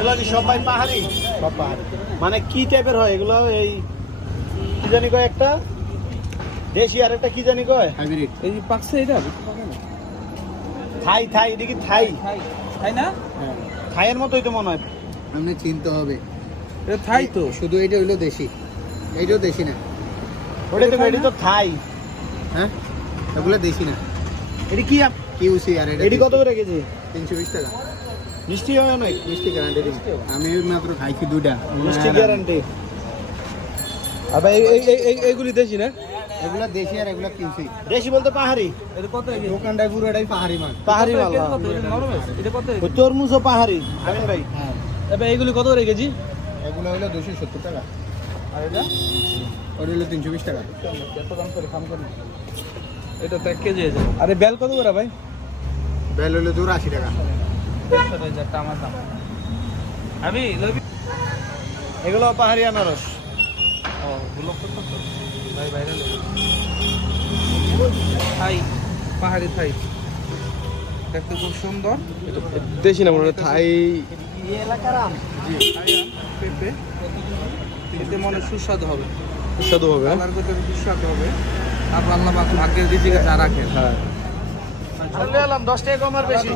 এগুলো কি সবাই পাহাড়ি? সব পাহাড়ি। মানে কি টাইপের হয় এগুলো? এই কি জানি কয় একটা দেশি আর একটা কি জানি কয় হাইব্রিড। এই যে পাকছে এটা থাই থাই দেখি থাই তাই না? হ্যাঁ, থাইয়ের মতোই তো মনে হয়। আপনি চিনতে হবে। এটা থাই তো। শুধু এটা হইলো দেশি, এইটাও দেশি না। ওটা তো এটি তো থাই। হ্যাঁ, এগুলো দেশি না। এটি কি কিউসি আর এটা এটি কত করে কেজি? 320 টাকা। মিষ্টি হয় অনেক? মিষ্টি গ্যারান্টি দিই আমি, মাত্র খাইছি 2টা। মিষ্টি গ্যারান্টি। আর ভাই এইগুলি দেশি না? এগুলা দেশি আর এগুলা কিউসি। দেশি বলতে পাহাড়ি? এটা কত? দোকানটাই পুরোটাই পাহাড়ি মাল। পাহাড়ি মাল। এটা কত? ওই তরমুজও পাহাড়ি আমিন ভাই। হ্যাঁ, এবার এইগুলি কত করে কেজি? এগুলো হইলো 270 টাকা। আর এটা ওটা হইলো 320 টাকা। এত দাম করে খাম করে এটা তো 1 কেজি আছে। আরে বেল কত করে ভাই? বেল হইলো 80 টাকা। 100,000 টাকা দাম। আমি লবি এগুলো পাহাড়ি আনারস। ও ব্লক কত? ভাই বাইরে লো। থাই, পাহাড়ি থাই। দেখতে খুব সুন্দর। দেশি না মনে হয় থাই। এই এলাকার আম। জি, থাই আম, পেঁপে। এতে মনে হয় সুস্বাদু হবে। সুস্বাদু হবে। কালার করতে সুস্বাদু হবে। তারপর আল্লাহ পাক ভাগ্যের রিজিকে যা রাখে। হ্যাঁ। আনলে এলাম 10 টাকা কম আর বেশি।